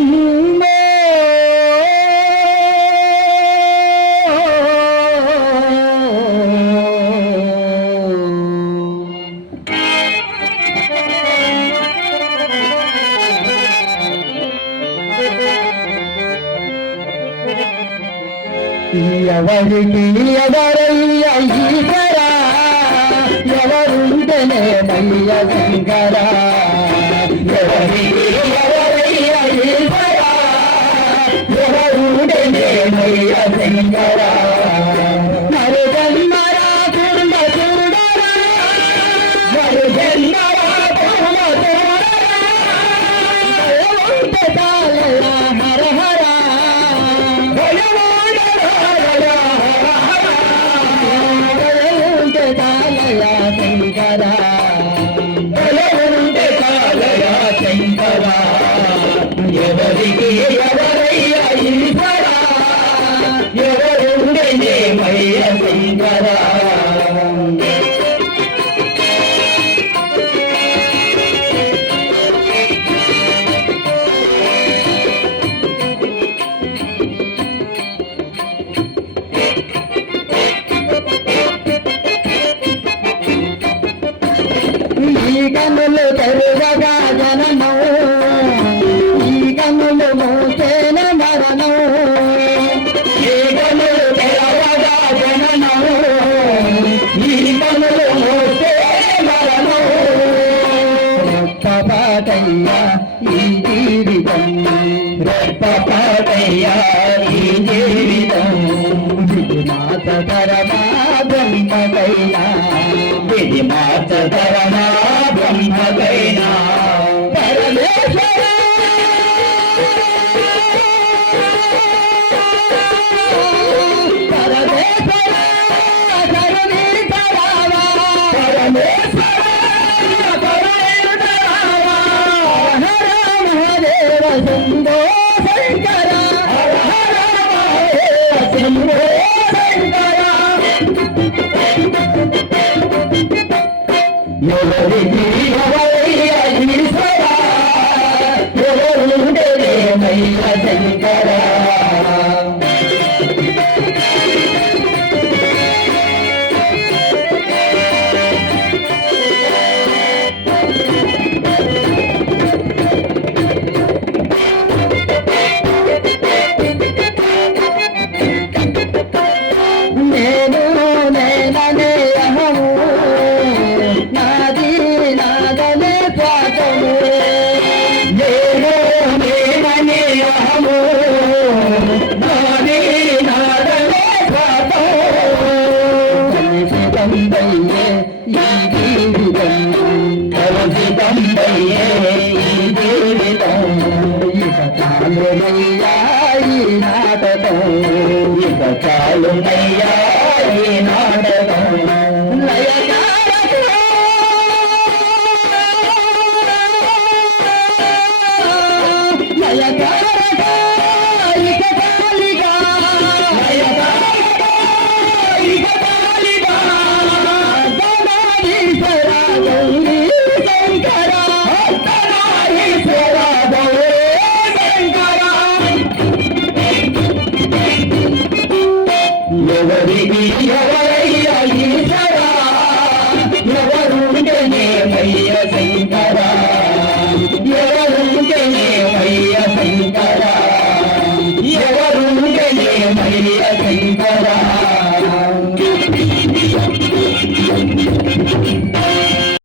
బ్రహ్మా ఎవరికి ఎవరయ్యా ఈశ్వరా ఎవరుంటేనే మయ్య శంకరా? శంకరా. ఎవరికి కనులు తెరుగగా జనము. ఈ కనులు మూసేన మరణం ఈ కనులు తెరవగా జనము. ఈ కనులు మూసేన మరణం రెప్పపాటయ్యా ఈ జీవితం రెప్పపాటయ్యా చాలునయ్యా ఈ నాటకం. ఇక Yeah.